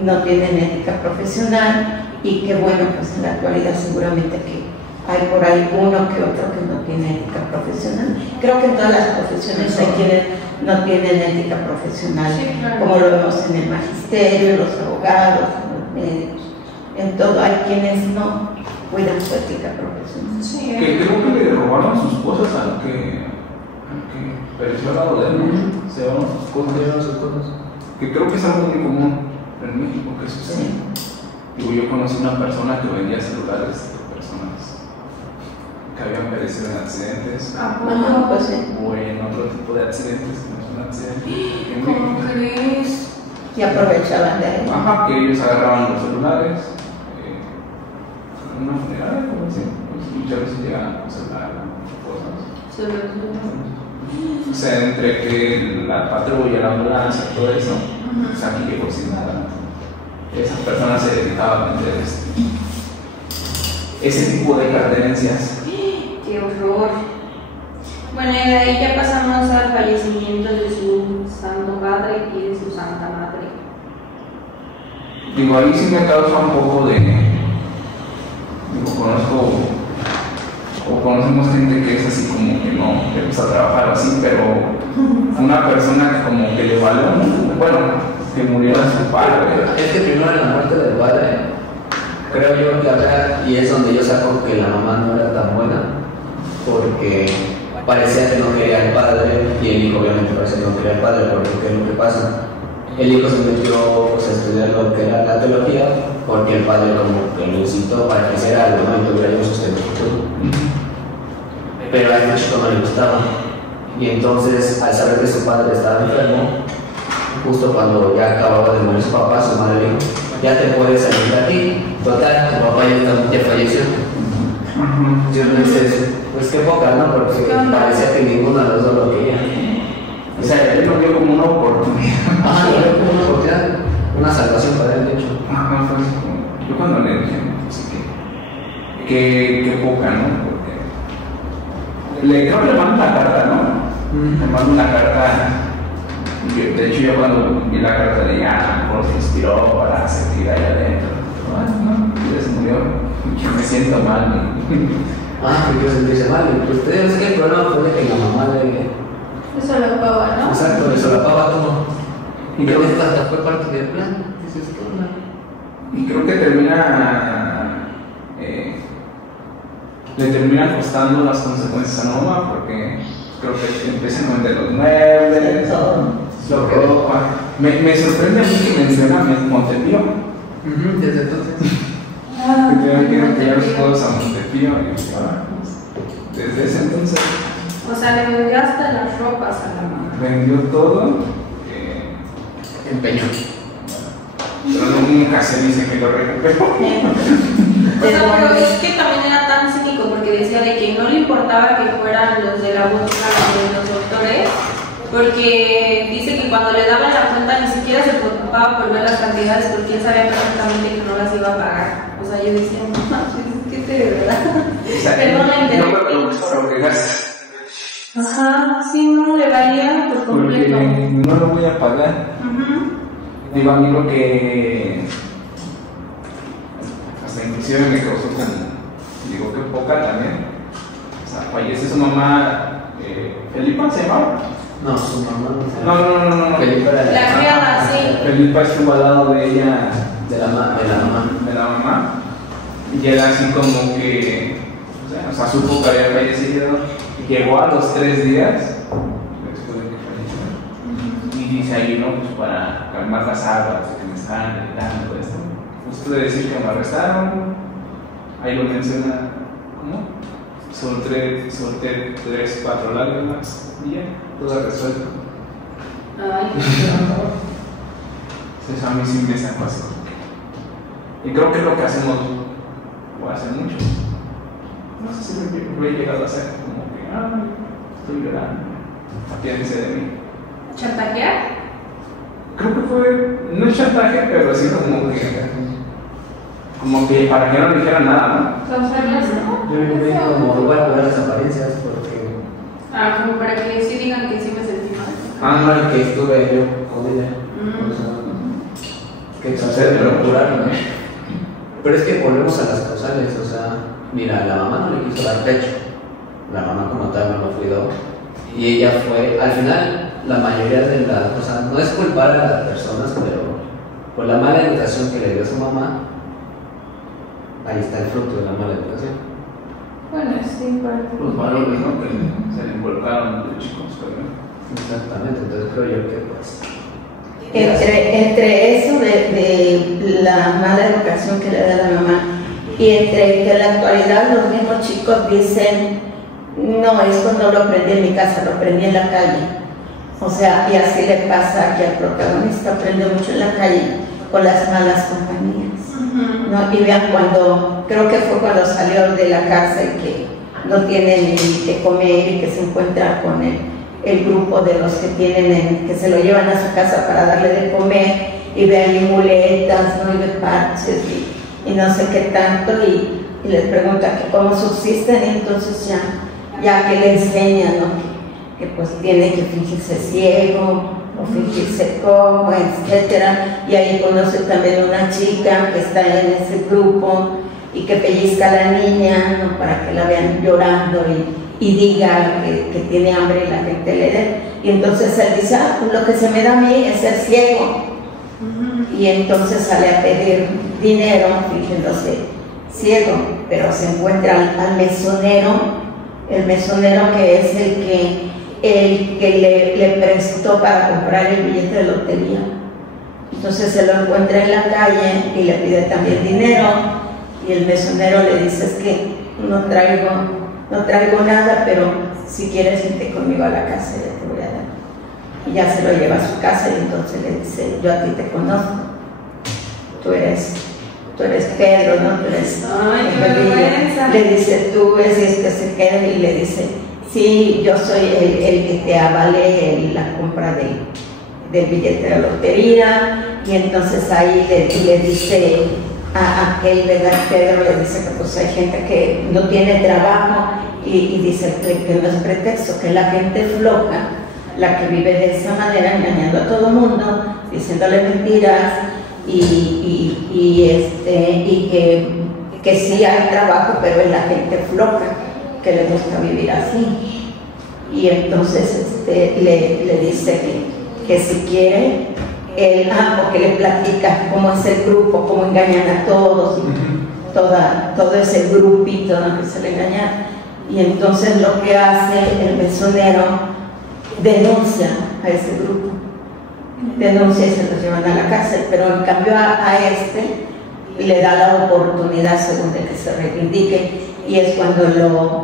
no tienen ética profesional y que bueno, pues en la actualidad seguramente que hay por ahí uno que otro que no tiene ética profesional. Creo que en todas las profesiones hay quienes no tienen ética profesional, sí, claro, como lo vemos en el magisterio, los abogados, los médicos, en todo hay quienes no cuidan su ética profesional. Sí, Que creo que le robaron sus cosas al que pereció al lado de él, ¿no? Se llevaron sus cosas. Que creo que es algo muy común en México que sucede. Digo, yo conocí una persona que vendía celulares de personas que habían perecido en accidentes Pues sí. o en otro tipo de accidentes que no son accidentes. ¿cómo crees? Y aprovechaban de ahí. Ajá, que ellos agarraban los celulares en una funeraria, como así. Pues muchas veces llegan a celular cosas. O sea, entre que la patrulla, la ambulancia, todo eso, pues aquí llegó sin nada. Esas personas se dedicaban a vender ese tipo de pertenencias. ¡Qué horror! Bueno, y de ahí ya pasamos al fallecimiento de su santo padre y de su santa madre. Digo, ahí sí me causa un poco de... Digo, conocemos gente que es así como que no le gusta trabajar así, pero una persona que como que le valió, bueno, que muriera su padre. Es que primero en la muerte del padre, creo yo que acá, y es donde yo saco que la mamá no era tan buena, porque parecía que no quería al padre y el hijo obviamente parecía que no quería al padre, porque ¿qué es lo que pasa? El hijo se metió pues, a estudiar lo que era la teología porque el padre como que lo incitó para que hiciera algo, ¿no? Y tuviera un sustento futuro. Pero a este chico no le gustaba. Y entonces, al saber que su padre estaba enfermo, justo cuando ya acababa de morir su papá, su madre dijo: ya te puedes salir de aquí, total, tu papá ya falleció. Entonces, pues qué poca, ¿no? Porque parecía que ninguno de los dos lo quería. O sea, él lo vio como una oportunidad. Ah, lo vio como una oportunidad, una salvación para él, de hecho. Ajá, fue así como. Yo cuando le dije, así que poca, ¿no? Porque. Creo que le mando una carta, ¿no? Le mando una carta. De hecho, yo cuando vi la carta de ella, a lo mejor se inspiró para sentir ahí adentro. No, ya se murió. Yo me siento mal. Porque yo sentirse mal. Pues te digo, es que el problema fue de que la mamá le. Eso lo paga, ¿no? Exacto, le solapaba todo. Y creo que hasta fue parte del plan. Dices, ¿qué onda? Y creo que termina. Le terminan costando las consecuencias a la mamá porque creo que empiezan a vender los muebles, la ropa. Me sorprende a mí que menciona Montepío. Desde entonces. Que tengan que enviar los juegos a Montepío. Desde ese entonces. O sea, le vendió hasta las ropas a la mamá. Vendió todo. Empeñó. Pero nunca se dice que lo recuperó. O sea, pero es que también era tan cínico porque decía de que no le importaba que fueran los de la botica los doctores, porque dice que cuando le daban la cuenta ni siquiera se preocupaba por ver las cantidades porque él sabía perfectamente que no las iba a pagar. O sea, yo decía, no, es que de verdad. O sea, Perdón la no me interrupción. preocupa lo que gastas. Ajá, sí, no le valía por completo. Porque no lo voy a pagar. Digo, a mí lo que hasta inclusive me causó como, digo que poca también. O sea, fallece su mamá, Felipa se llamaba. No, su mamá No. Felipa era La criada, sí. Felipa estuvo al lado de ella, de la mamá. y él así como que, o sea, supo que había fallecido, llegó a los 3 días después de que falleció. Y dice ahí, ¿no? Pues para calmar las aguas que me están gritando, todo esto. Justo de decir que me arrestaron, ahí lo menciona, ¿cómo? Solté 3, 4 lágrimas y ya, todo resuelto. Ay, qué horror. Eso a mí sí me sacó así. Y creo que es lo que hacemos, o hacen muchos. No sé si lo he llegado a hacer, como que, estoy llorando, apiádese de mí. ¿Chantajear? Creo que fue, no es chantaje, pero sí como que para que no le dijeran nada, ¿no? Causarlas, ¿no? Yo me digo como voy a cuidar las apariencias porque. Como para que sí digan que sí me sentí mal. No, que estuve yo con ella. O sea, que traté de procurarlo. Pero es que volvemos a las causales, o sea, mira, la mamá no le quiso dar pecho. La mamá como tal no lo cuidó. Y ella fue, al final, la mayoría de las, o sea, no es culpar a las personas, pero por la mala educación que le dio su mamá, ahí está el fruto de la mala educación. Bueno, sí, para Los valores, ¿no? Que se le involucraron los chicos, ¿verdad? Exactamente, entonces creo yo que pues. Entre eso de la mala educación que le da la mamá y entre que en la actualidad los mismos chicos dicen, no, esto no lo aprendí en mi casa, lo aprendí en la calle. O sea, y así le pasa que al protagonista aprende mucho en la calle con las malas compañías. ¿No? Y vean creo que fue cuando salió de la cárcel que no tiene ni que comer y que se encuentra con el grupo de los que tienen, que se lo llevan a su casa para darle de comer y ve ahí muletas, ¿no? Y ve parches y no sé qué tanto y les pregunta que cómo subsisten y entonces ya que le enseñan, ¿no? que pues tiene que fingirse ciego o fingirse como, etcétera, y ahí conoce también una chica que está en ese grupo y que pellizca a la niña, ¿no? Para que la vean llorando y diga que tiene hambre y la gente le dé. Y entonces él dice, pues lo que se me da a mí es ser ciego. Y entonces sale a pedir dinero fingiéndose ciego, pero se encuentra al mesonero el mesonero que es el que le prestó para comprar el billete de lotería. Entonces se lo encuentra en la calle y le pide también dinero, y el mesonero le dice: es que no traigo nada, pero si quieres vente conmigo a la casa y ya te voy a dar. Y ya se lo lleva a su casa y entonces le dice: yo a ti te conozco, tú eres Pedro, ¿no? Tú eres... Ay, qué vergüenza. Le dice: tú es este se queda, y le dice: sí, yo soy el que te avale la compra del billete de lotería. Y entonces ahí le dice a aquel, ¿verdad? Pedro le dice que pues hay gente que no tiene trabajo, y dice que no es pretexto, que la gente floja la que vive de esa manera, engañando a todo el mundo, diciéndole mentiras, y que sí hay trabajo, pero es la gente floja que le gusta vivir así. Y entonces le dice que si quiere, porque le platica cómo es el grupo, cómo engañan a todos, todo ese grupito, ¿no?, que se le engaña. Y entonces lo que hace el mesonero, denuncia a ese grupo, denuncia y se los llevan a la cárcel, pero en cambio a le da la oportunidad, según de que se reivindique, y es cuando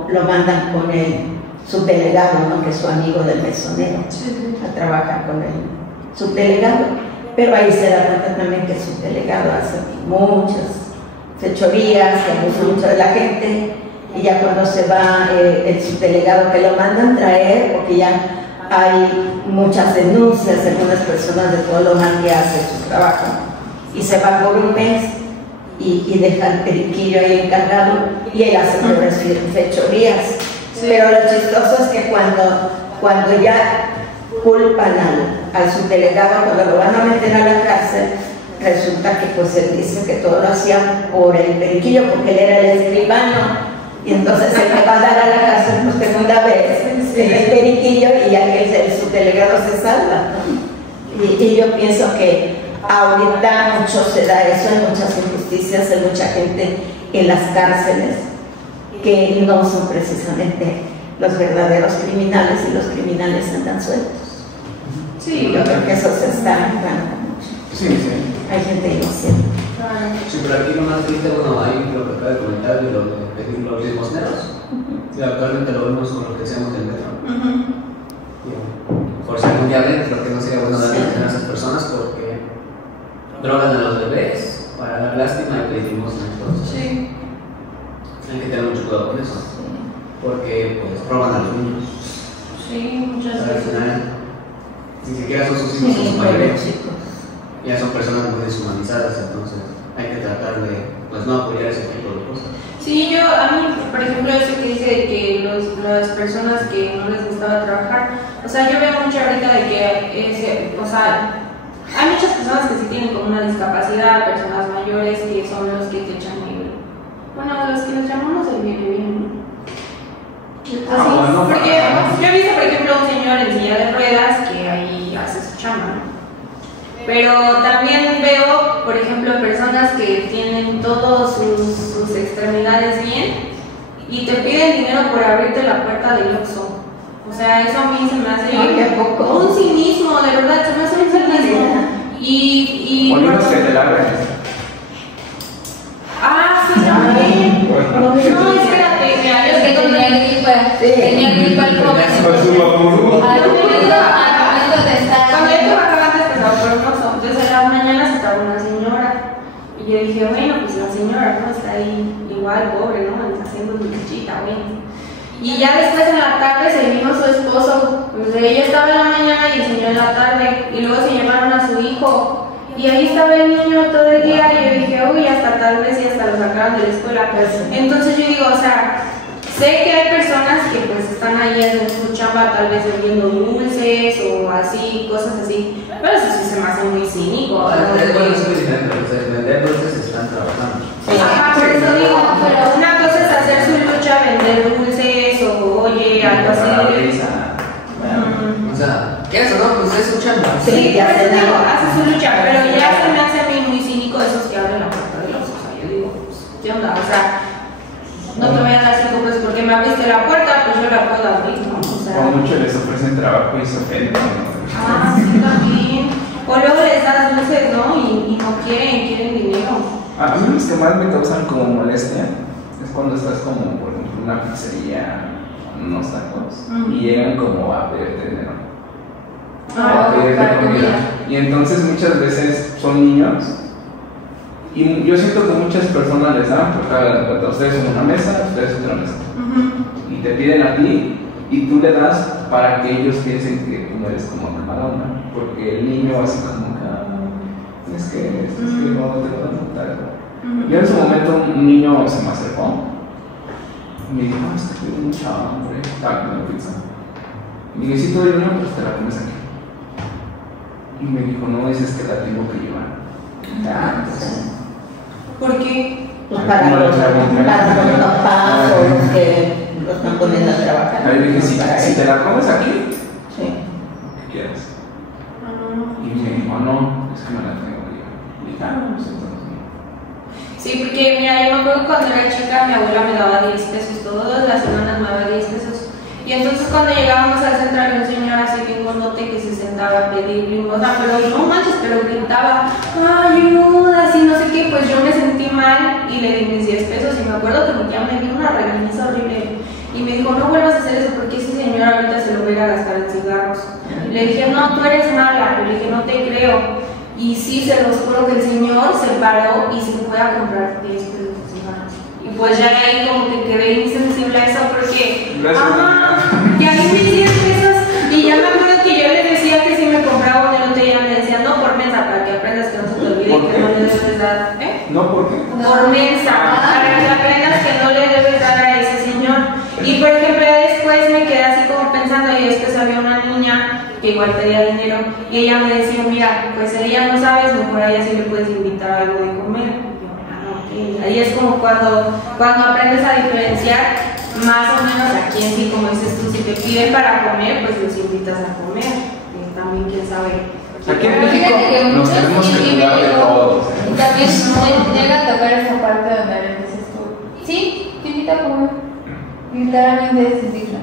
lo mandan con el subdelegado, ¿no?, que es su amigo del mesonero, a trabajar con el subdelegado. Pero ahí se da cuenta también que el subdelegado hace muchas fechorías, que abusa mucho de la gente, y ya cuando se va el subdelegado, que lo mandan traer, porque ya hay muchas denuncias de algunas personas de todo lo mal que hace su trabajo, y se va por un mes y deja el periquillo ahí encargado, y él hace peores fechorías. Pero lo chistoso es que cuando ya culpan al subdelegado, cuando lo van a meter a la cárcel, resulta que pues él dice que todo lo hacía por el periquillo, porque él era el escribano, y entonces él me va a dar a la cárcel por segunda vez el periquillo, y ya que el subdelegado se salva, ¿no? Y yo pienso que ahorita mucho se da eso, hay muchas injusticias, hay mucha gente en las cárceles que no son precisamente los verdaderos criminales, y los criminales andan sueltos. Sí, yo creo que eso se está dando mucho. Sí. Hay gente inocente. Sí, pero aquí lo más triste, bueno, hay lo que acaba de comentar de los limosneros, y actualmente lo vemos con lo que decíamos del metro. Por ser mundial, creo que no sería bueno darle a esas personas porque drogan a los bebés para dar lástima y pedir limosna. Entonces, hay que tener mucho cuidado con eso, porque pues roban a los niños. Sí, muchas Al veces. final, ni siquiera son sus hijos, son sus mayores. Ya son personas muy deshumanizadas, entonces hay que tratar de pues no apoyar ese tipo de cosas. Sí, a mí, por ejemplo, eso que dice de que las personas que no les gustaba trabajar, o sea, yo veo mucho ahorita de que, o sea, hay muchas personas que sí tienen como una discapacidad, personas mayores que son los que te echan bueno, los que les llamamos el bien. Así, Bueno, porque yo he visto, por ejemplo, un señor en silla de ruedas que ahí hace su chamba, ¿no? Pero también veo, por ejemplo, personas que tienen todas sus extremidades bien y te piden dinero por abrirte la puerta del Oxxo. O sea, eso a mí se me hace un cinismo, de verdad, se me hace un cinismo. Poniéndose que te la abren. Sí, también. No, espérate, mira, Los que tenían gripa el joven. Al momento de estar. Cuando yo trabajaba antes pasaba por un Oxxo, entonces a las mañanas estaba una señora y yo dije, bueno, pues la señora no está ahí igual, pobre, ¿no? Haciendo mi luchita, bueno. Y ya después en la tarde se vino su esposo, pues ella estaba en la mañana y el señor en la tarde, y luego se llevaron a su hijo. Y ahí estaba el niño todo el día y yo dije, uy, hasta tal vez y hasta lo sacaron de la escuela. Entonces yo digo, o sea, sé que hay personas que pues están ahí en su chamba tal vez vendiendo dulces o así, cosas así, pero eso sí se me hace muy cínico. Bueno, es muy diferente, porque vender dulces están trabajando. Ajá, por eso digo, pero una cosa es hacer su lucha, vender dulces o oye, algo así. O sea, ¿qué es eso? No, pues es su chamba. Sí, ya se digo, hace su lucha, pero ya se me hace a mí muy cínico esos que abren la puerta de los ojos. O sea, yo digo, pues, ¿qué onda? O sea, no te voy a dar 5 pesos porque me abriste la puerta, pues yo la puedo abrir, ¿no? O sea, O muchos les ofrecen trabajo y se ofenden. sí, también. O luego les das luces, ¿no? Y no quieren dinero. A mí los que más me causan como molestia es cuando estás como, por ejemplo, en una pizzería, unos tacos, y llegan como a pedirte dinero. A pedirte comida. Y entonces muchas veces son niños. Y yo siento que muchas personas les dan, porque hagan de cuenta, ustedes son una mesa, ustedes son otra mesa. Y te piden a ti, y tú le das para que ellos piensen que tú no eres como una mala onda. Porque el niño así como que, es que no te lo dan tal. Yo en su momento un niño se me acercó y me dijo, es que tengo mucha hambre, estaba comiendo pizza. Y le dije, si tú eres niño, pues te la comes aquí. Y me dijo, no, dices que la tengo que llevar. ¿Por qué? Pues para los papás o los que lo están poniendo a trabajar. Ahí le dije, si te la comes aquí, Sí. ¿qué quieres? Y me dijo, no, es que me la tengo que llevar. Y dije, no, pues entonces no. Sí, porque mira, yo me acuerdo cuando era chica, mi abuela me daba 10 pesos, todas las semanas me daba 10 pesos. Y entonces cuando llegábamos al centro había un señor así bien gordote que se sentaba a pedir limosna, pero no manches, pero gritaba, ayuda, así no sé qué, pues yo me sentí mal y le di mis 10 pesos y me acuerdo que mi tía me dio una regañiza horrible y me dijo, no vuelvas a hacer eso porque ese señor ahorita se lo va a ir a gastar en cigarros. Y le dije, no, tú eres mala, le dije, no te creo. Y sí, se los juro que el señor se paró y se fue a comprar 10 pesos de cigarros. Y pues ya ahí como que quedé insensible a eso porque, ya vi mis 10 pesos y ya me acuerdo que yo le decía que si me compraba un elote ella me decía, no por mensa, para que aprendas que no se te olvide y que no le debes dar, ¿No? ¿Por qué? por mensa, para que aprendas que no le debes dar a ese señor. Y por ejemplo, ya después me quedé así como pensando, y después había una niña que igual pedía dinero, y ella me decía, mira, pues ella no sabes, mejor a ella sí le puedes invitar algo de comer. Y yo, okay. Ahí es como cuando aprendes a diferenciar más o menos a quién sí, como dices tú, si te piden para comer, pues los invitas a comer, que también quién sabe. Aquí en México nos tenemos que cuidar de todos. Y también llega a tocar esa parte donde le dices tú, sí, te invito a comer. Literalmente es indígena.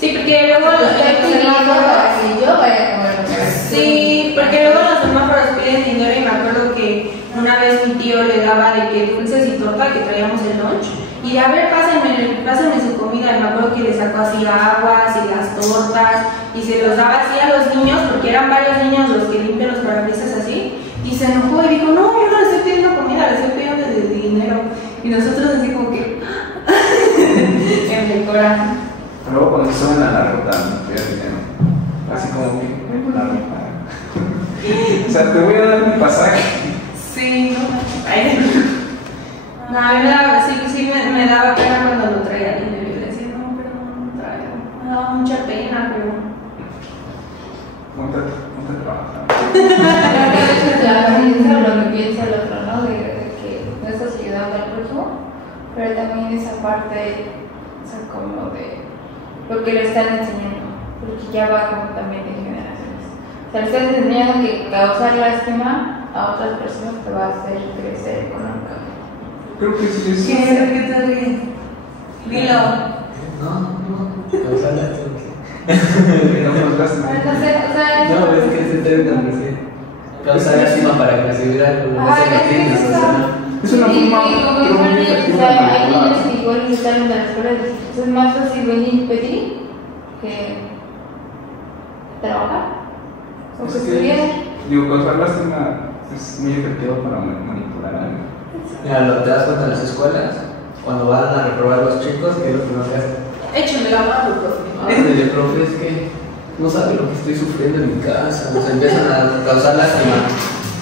Sí, porque luego para que yo vaya a comer. Sí, porque luego los semáforos piden dinero y me acuerdo que una vez mi tío le daba de que dulces y torta que traíamos el lunch y a ver, pásenme su comida. Y me acuerdo que le sacó así aguas y las tortas y se los daba así a los niños porque eran varios niños los que limpian los parabrisas así y se enojó y dijo, no, yo no le estoy pidiendo comida, le estoy pidiendo de dinero. Y nosotros así como que en el coraje. Luego cuando suben a la ruta, me piden dinero. Así como que, ven por la ruta. O sea, te voy a dar mi pasaje. Sí, no, a mí me daba, sí, me daba pena cuando no traía dinero. Y le decía, no, pero no traigo. Me daba mucha pena, pero. Ponte a trabajar. Lo que piensa el otro, ¿no? De que no estás ayudando al prójimo, pero también esa parte, o sea, como de lo que le están enseñando, porque ya va como también de generaciones. O sea, le estás enseñando que causar lástima a otras personas te va a hacer crecer económicamente. Creo que sí es. ¿Qué es lo que te ríes? Dilo. No, causar lástima. No, lástima. No, es que ese término me sé. Causar lástima para conseguir algo. No sé qué tienes, o sea, Es una forma muy efectiva de hay manipular. niños que igual salen de la escuela y es más fácil venir y pedir que trabajar o que estudiar. Digo, causar lástima es muy efectivo para manipular a alguien. mira, lo te das cuenta en las escuelas, cuando van a reprobar los chicos, que es lo primero que hacen. Échame la mano, profe. El profe es que no sabe lo que estoy sufriendo en mi casa, o sea, empiezan a causar lástima.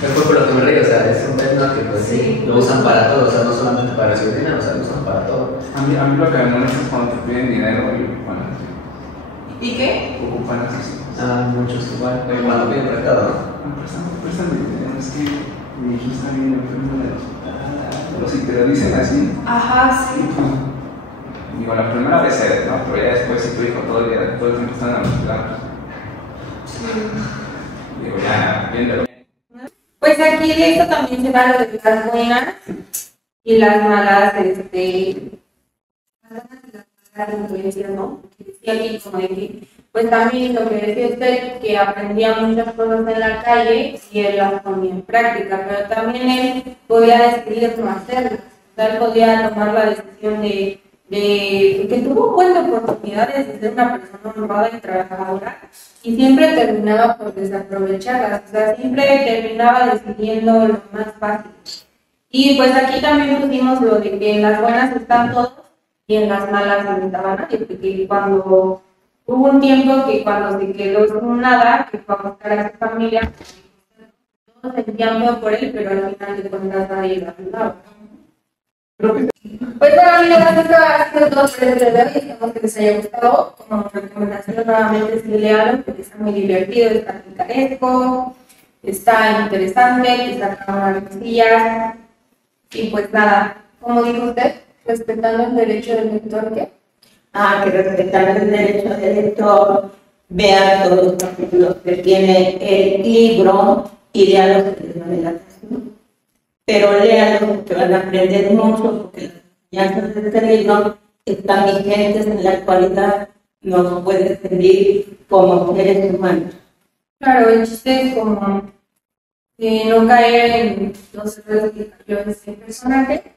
Es por lo que me río, o sea, es un término que pues sí, lo usan para todo, o sea, no solamente para recibir dinero, o sea, lo usan para todo. A mí lo que me molesta es cuando te piden dinero y ocupan a sus ¿Y qué? ocupan a sus hijos. Muchos igual, cuando piden prestado, ¿no? Préstame dinero, es que mi hijo está bien enfermo en el hospital. Pero si te lo dicen así, Ajá, sí. digo, la primera vez eres, ¿no? Pero ya después, si tu hijo todo el tiempo está en el hospital, digo, ya, viéndolo. Pues aquí de esto también se va lo de las buenas y las malas, las buenas y las las influencias, ¿no? Y aquí como de que, pues también lo que decía usted, que aprendía muchas cosas en la calle y él las ponía en práctica, pero también él podía decidir no hacerlas. O sea, él podía tomar la decisión que tuvo buenas oportunidades de ser una persona honrada y trabajadora y siempre terminaba por desaprovecharlas, o sea, siempre terminaba decidiendo lo más fácil. Y pues aquí también pusimos lo de que en las buenas están todos y en las malas no estaba nadie, porque cuando hubo un tiempo que cuando se quedó sin nada, que fue a buscar a su familia, todos sentían feo por él, pero al final de cuentas nadie lo ayudaba. Pues bueno, amigos, esto ha sido todo por el día de hoy. Esperamos que les haya gustado. Como recomendación, nuevamente es que leanlo porque está muy divertido, está picaresco, está interesante, te saca unas cosillas. Y pues nada, como dijo usted, respetando el derecho del lector, ¿qué? Que respetando el derecho del lector, vean todos los capítulos que tiene el libro y lean los que les van a la atención. Pero léanlo porque van a aprender mucho, porque las enseñanzas de este libro están vigentes en la actualidad, nos puede servir como seres humanos. Claro, el chiste es como no caer en los errores que cayó ese personaje.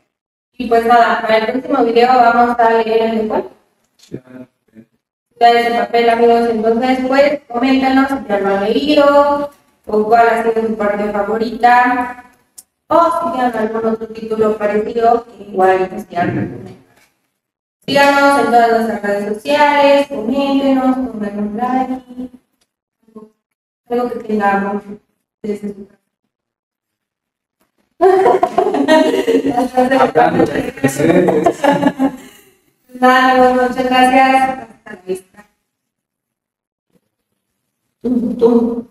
Y pues nada, para el próximo video vamos a leer el de cuál. Ya ese papel, amigos, entonces pues coméntenos si ya lo han leído o cuál ha sido su parte favorita o si tienen algún otro título parecido que igual nos quieran recomendar. Síganos en todas nuestras redes sociales, coméntenos, pongan un like, algo que tengamos desde su casa. Nada, muchas gracias. Hasta la vista. Tum, tum.